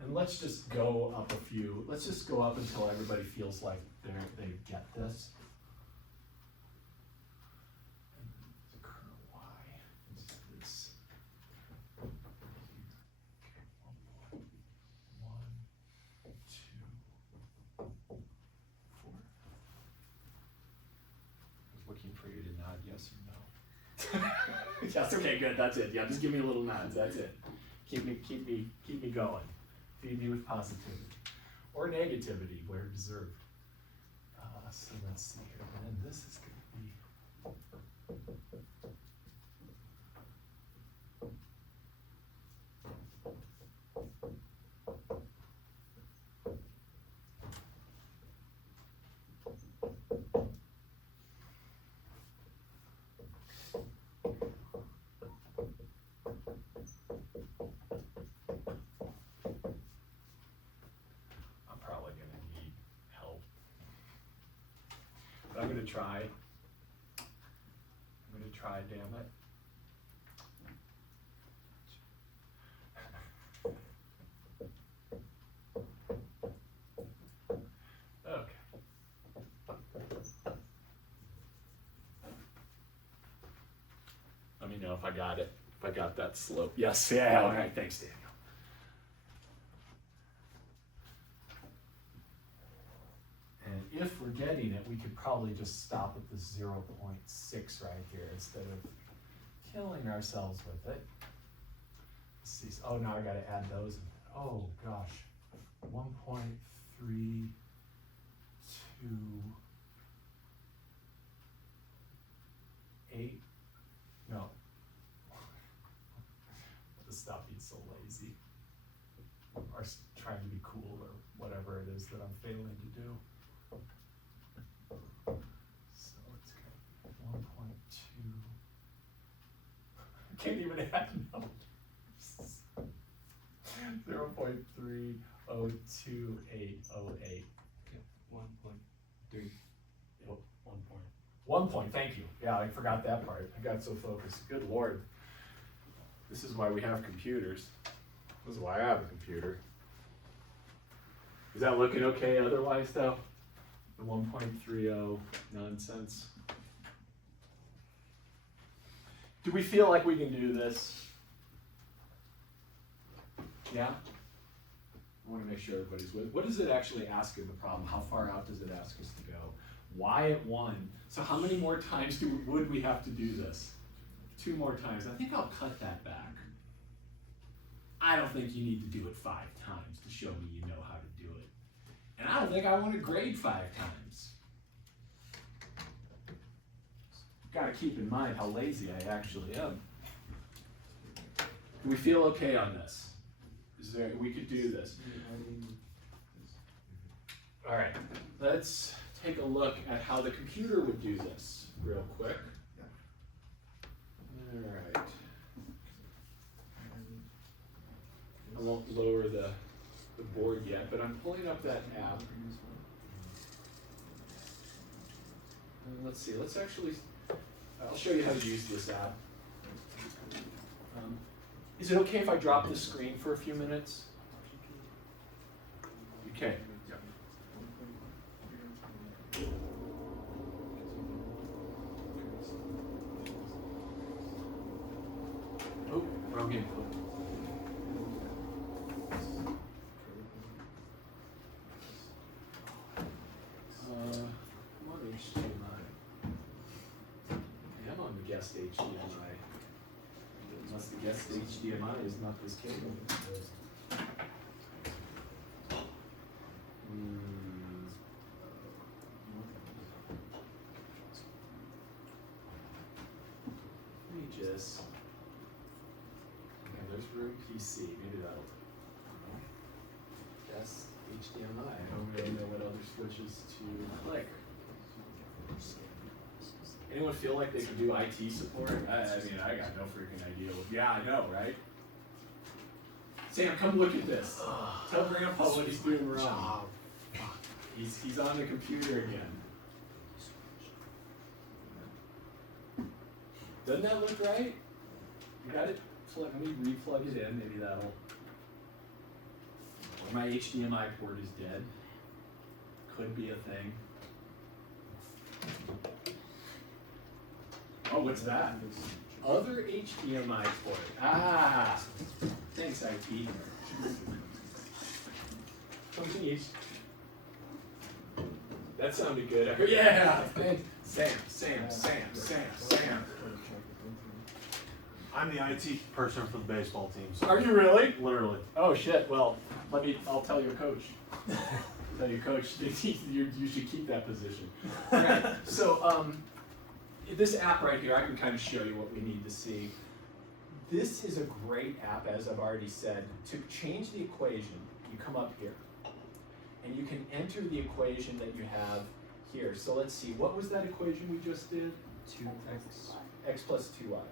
And let's just go up let's just go up until everybody feels like they get this. And the current y is this. 1, 2, 4. I was looking for you to nod yes or no. Yes, okay, good, that's it. Yeah, just give me a little nods, that's it. Keep me going. Feed me with positivity. Or negativity, where deserved. So let's see here. And then this is gonna be I'm probably gonna need help. But I'm gonna try. Damn it. Okay. Let me know if I got it. If I got that slope. Yes, yeah, all right, thanks, Daniel. And if we're getting it, we could probably just stop at the 0.6 right here instead of killing ourselves with it. Let's see. Oh, now I gotta add those. Oh gosh, 1.32. No. Just stop being so lazy. Or trying to be cool or whatever it is that I'm failing to do. So it's gonna be 1.2. I can't even add numbers. 0.3028808. 1.3. 1 point. 1 point, thank you. Yeah, I forgot that part. I got so focused. Good Lord. This is why we have computers. This is why I have a computer. Is that looking okay otherwise though? The 1.30 nonsense. Do we feel like we can do this? Yeah? I want to make sure everybody's with. What does it actually ask in the problem? How far out does it ask us to go? Why at 1? So how many more times would we have to do this? 2 more times. I think I'll cut that back. I don't think you need to do it 5 times to show me you know how to do it. And I don't think I want to grade 5 times. Gotta keep in mind how lazy I actually am. Do we feel okay on this? We could do this. All right, let's take a look at how the computer would do this real quick. All right. I won't lower the board yet, but I'm pulling up that app. Let's see, I'll show you how to use this app. Is it okay if I drop the screen for a few minutes? Okay. Oh, wrong input. Come on, HDMI. I'm on the guest HDMI. Unless the guest HDMI is not this cable. Let me just. Okay, there's room PC. Maybe that'll. Guest HDMI. I don't really know what other switches to click. Anyone feel like they can do IT support? I mean, I got no freaking idea. Yeah, I know, right? Sam, come look at this. Tell Grandpa what he's doing wrong. He's on the computer again. Doesn't that look right? You got it? Let me re-plug it in. Maybe that'll. Or my HDMI port is dead. Could be a thing. Oh, what's that? Other HDMI port. Ah, thanks, IT. Please. That sounded good. Yeah, thanks. Sam. I'm the IT person for the baseball team. So Are you really? literally. Oh shit. Well, I'll tell your coach. Tell your coach you should keep that position. Right. So this app right here, I can kind of show you what we need to see. This is a great app, as I've already said. To change the equation, you come up here, and you can enter the equation that you have here. So let's see, what was that equation we just did? 2x. X plus 2y.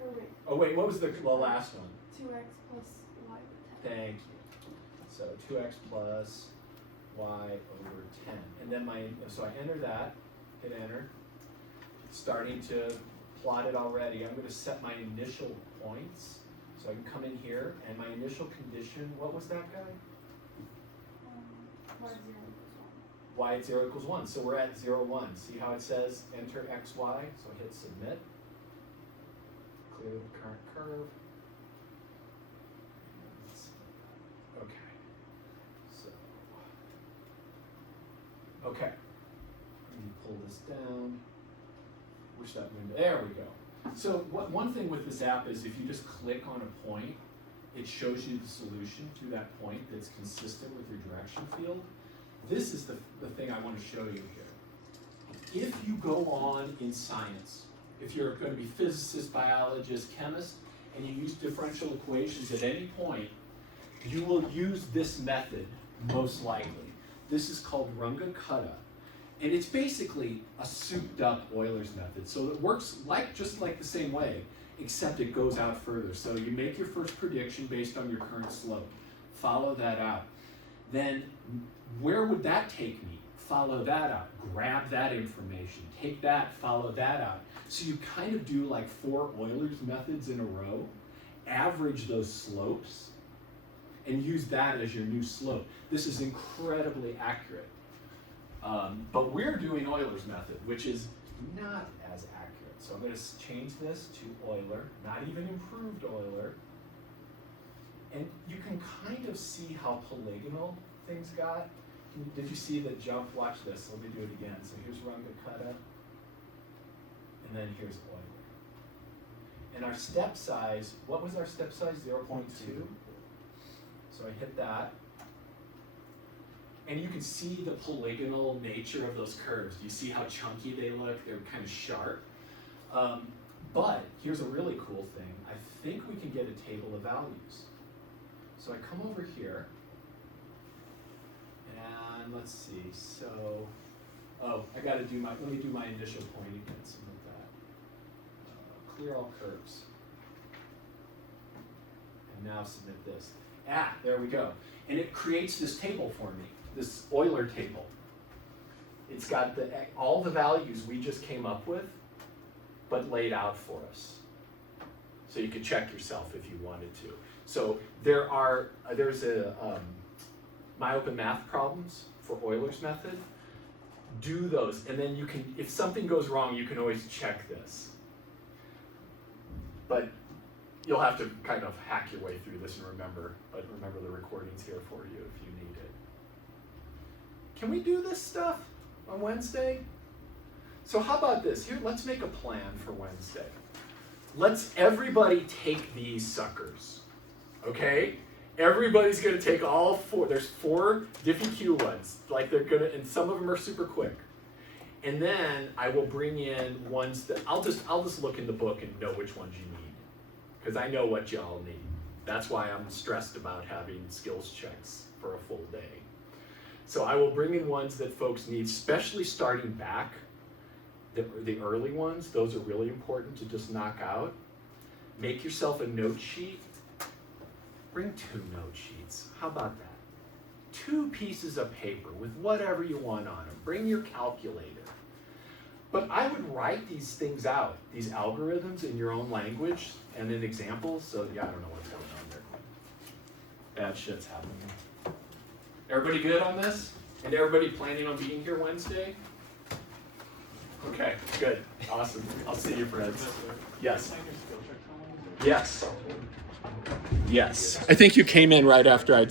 Or wait, Oh wait, what was the last one? 2x plus y over 10. Thank you. So 2x plus y over 10. And then so I enter that, hit enter. Starting to plot it already. I'm going to set my initial points. So I can come in here, and my initial condition, what was that guy? Y is 0 equals 1. Y at 0 equals 1. So we're at 0, 1. See how it says enter xy? So I hit submit. Clear the current curve. Okay. Okay. Let me pull this down. Wish that window. There we go. So one thing with this app is if you just click on a point, it shows you the solution to that point that's consistent with your direction field. This is the thing I want to show you here. If you go on in science, if you're going to be physicist, biologist, chemist, and you use differential equations at any point, you will use this method most likely. This is called Runge-Kutta. And it's basically a souped up Euler's method. So it works just like the same way, except it goes out further. So you make your first prediction based on your current slope. Follow that out. Then where would that take me? Follow that out. Grab that information. Take that, follow that out. So you kind of do like 4 Euler's methods in a row, average those slopes, and use that as your new slope. This is incredibly accurate. But we're doing Euler's method, which is not as accurate. So I'm going to change this to Euler, not even improved Euler. And you can kind of see how polygonal things got. Did you see the jump? Watch this. Let me do it again. So here's Runge-Kutta, and then here's Euler. And our step size, what was our step size? 0.2. So I hit that. And you can see the polygonal nature of those curves. Do you see how chunky they look? They're kind of sharp. But here's a really cool thing. I think we can get a table of values. So I come over here, and let's see, so, oh, I gotta do let me do my initial point again, submit that. Clear all curves. And now submit this. There we go. And it creates this table for me, this Euler table. It's got all the values we just came up with, but laid out for us. So you could check yourself if you wanted to. So there's my open math problems for Euler's method. Do those, and then you can, if something goes wrong, you can always check this. But you'll have to kind of hack your way through this and remember the recording's here for you if you need it. Can we do this stuff on Wednesday? So how about this? Here, let's make a plan for Wednesday. Let's everybody take these suckers, okay? Everybody's gonna take all four. There's 4 Diffie-Q ones. Like they're gonna, and some of them are super quick. And then I will bring in ones that I'll just look in the book and know which ones you need, because I know what y'all need. That's why I'm stressed about having skills checks for a full day. So I will bring in ones that folks need, especially starting back. The early ones, those are really important to just knock out. Make yourself a note sheet. Bring 2 note sheets. How about that? 2 pieces of paper with whatever you want on them. Bring your calculator. But I would write these things out, these algorithms in your own language and in examples. So yeah, I don't know what's going on there. Bad shit's happening. Everybody good on this? And everybody planning on being here Wednesday? Okay, good, awesome. I'll see you, friends. Yes. Yes. Yes. I think you came in right after I'd